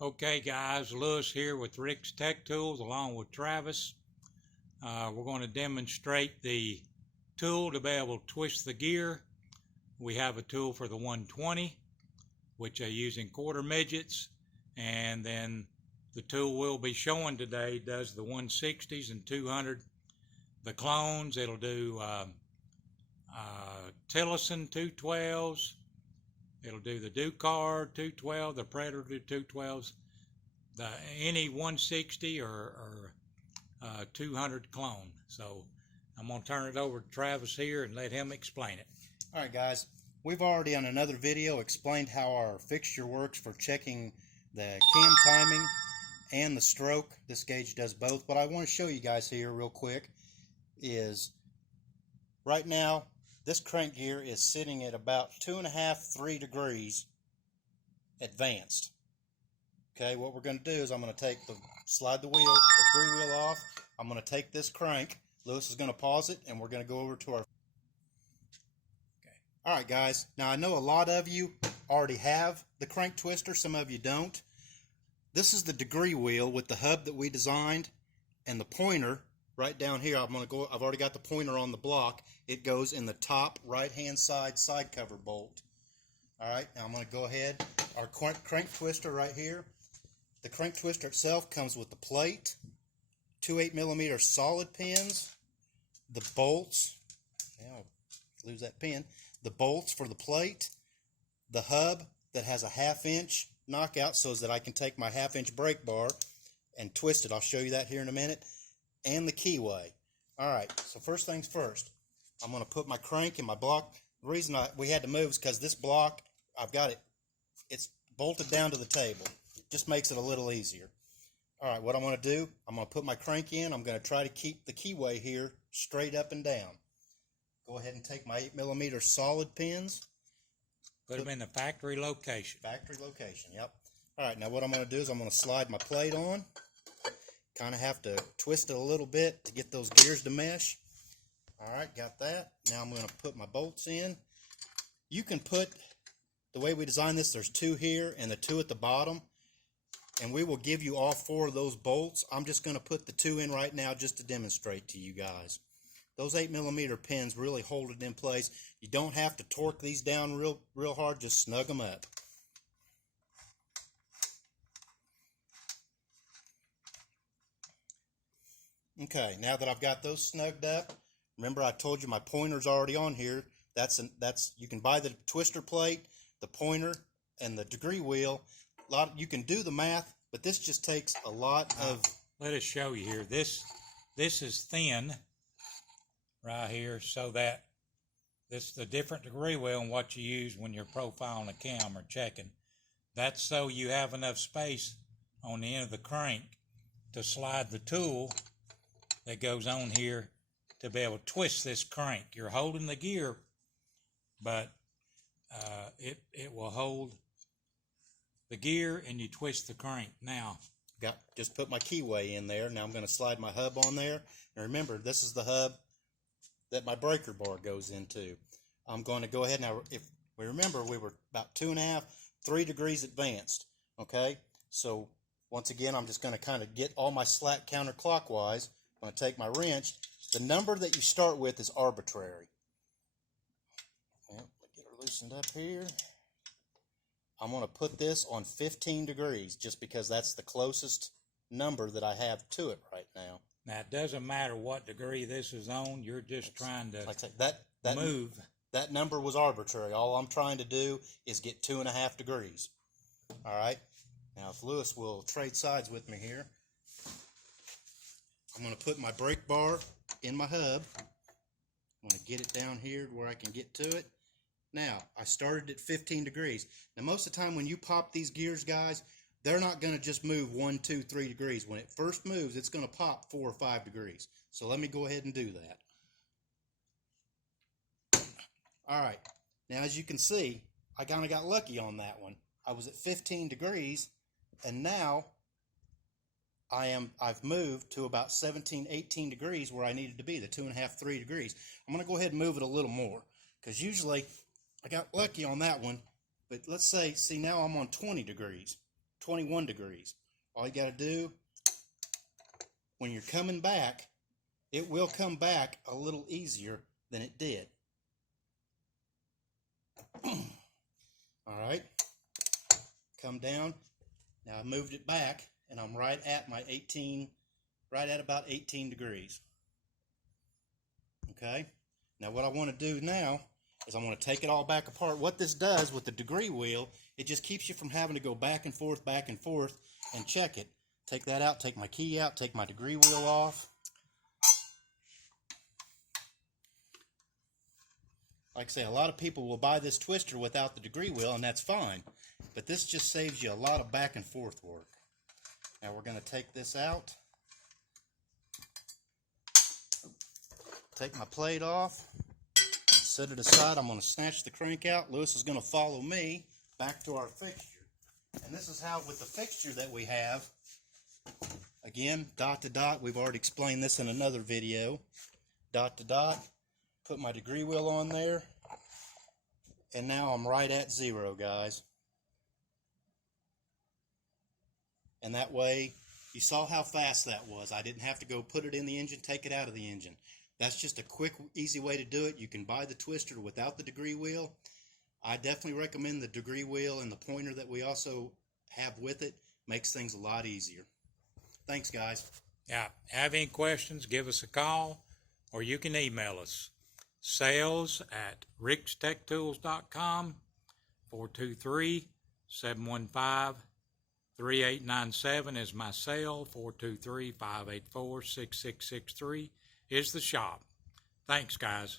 Okay guys, Lewis here with Rick's Tech Tools along with Travis. We're going to demonstrate the tool to be able to twist the gear. We have a tool for the 120, which I use in quarter midgets, and then the tool we'll be showing today does the 160s and 200, the clones. It'll do Tillotson 212s. It'll do the Ducard 212, the Predator 212s, any 160 or 200 clone. So I'm going to turn it over to Travis here and let him explain it. All right, guys. We've already on another video explained how our fixture works for checking the cam timing and the stroke. This gauge does both. What I want to show you guys here real quick is right now this crank gear is sitting at about 2.5–3 degrees advanced. Okay, what we're going to do is I'm going to slide the degree wheel off. I'm going to take this crank. Lewis is going to pause it, and we're going to go over to our... Okay. All right, guys. Now, I know a lot of you already have the crank twister. Some of you don't. This is the degree wheel with the hub that we designed, and the pointer right down here. I've already got the pointer on the block. It goes in the top right-hand side cover bolt. All right, now I'm going to go ahead. Our crank twister right here. The crank twister itself comes with the plate, 2 8mm solid pins, the bolts. Now, lose that pin. The bolts for the plate, the hub that has a 1/2 inch knockout so that I can take my 1/2 inch brake bar and twist it. I'll show you that here in a minute. And the keyway. All right, so first things first, I'm going to put my crank in my block. The reason we had to move is because this block, I've got it's bolted down to the table. Just makes it a little easier. All right, what I'm going to do, I'm going to put my crank in. I'm going to try to keep the keyway here straight up and down. Go ahead and take my 8mm solid pins. Put them in the factory location. Factory location, yep. All right, now what I'm going to do is I'm going to slide my plate on. Kind of have to twist it a little bit to get those gears to mesh. All right, got that. Now I'm going to put my bolts in. You can put, the way we designed this, there's 2 here and the 2 at the bottom. And we will give you all 4 of those bolts. I'm just going to put the 2 in right now just to demonstrate to you guys. Those 8mm pins really hold it in place. You don't have to torque these down real hard, just snug them up. Okay, now that I've got those snugged up, remember I told you my pointer's already on here. You can buy the twister plate, the pointer, and the degree wheel. You can do the math, but this just takes a lot of... Let us show you here. This is thin right here, so that this is the different degree wheel and what you use when you're profiling a cam or checking. That's so you have enough space on the end of the crank to slide the tool that goes on here to be able to twist this crank. You're holding the gear, but it will hold the gear and you twist the crank. Now, just put my keyway in there. Now I'm going to slide my hub on there. And remember, this is the hub that my breaker bar goes into. I'm going to go ahead now. If we remember, we were about 2.5–3 degrees advanced. Okay, so once again, I'm just going to kind of get all my slack counterclockwise. I'm going to take my wrench. The number that you start with is arbitrary. Well, get her loosened up here. I'm going to put this on 15 degrees just because that's the closest number that I have to it right now. Now, it doesn't matter what degree this is on. You're just trying to move. That number was arbitrary. All I'm trying to do is get 2.5 degrees. All right. Now, if Lewis will trade sides with me here, I'm going to put my brake bar in my hub. I'm going to get it down here where I can get to it. Now, I started at 15 degrees. Now, most of the time when you pop these gears, guys, they're not going to just move 1, 2, 3 degrees. When it first moves, it's going to pop 4 or 5 degrees. So let me go ahead and do that. All right. Now, as you can see, I kind of got lucky on that one. I was at 15 degrees, and now I've moved to about 17, 18 degrees where I needed to be, the 2.5–3 degrees. I'm going to go ahead and move it a little more because usually I got lucky on that one, but let's say, see now I'm on 20 degrees. 21 degrees. All you got to do, when you're coming back, it will come back a little easier than it did. All right, come down. Now I moved it back, and I'm right at my 18, right at about 18 degrees. Okay, now what I want to do now is I want to take it all back apart. What this does with the degree wheel, it just keeps you from having to go back and forth, and check it. Take that out, take my key out, take my degree wheel off. Like I say, a lot of people will buy this twister without the degree wheel, and that's fine. But this just saves you a lot of back and forth work. Now we're going to take this out. Take my plate off. Set it aside. I'm going to snatch the crank out. Lewis is going to follow me back to our fixture. And this is how, with the fixture that we have, again, dot to dot. We've already explained this in another video. Dot to dot. Put my degree wheel on there, and now I'm right at 0, guys. And that way, you saw how fast that was. I didn't have to go put it in the engine, take it out of the engine. That's just a quick, easy way to do it. You can buy the twister without the degree wheel. I definitely recommend the degree wheel, and the pointer that we also have with it makes things a lot easier. Thanks, guys. Yeah, have any questions, give us a call, or you can email us. sales@ricktechtools.com, 423-715-3897 is my cell, 423-584-6663 is the shop. Thanks, guys.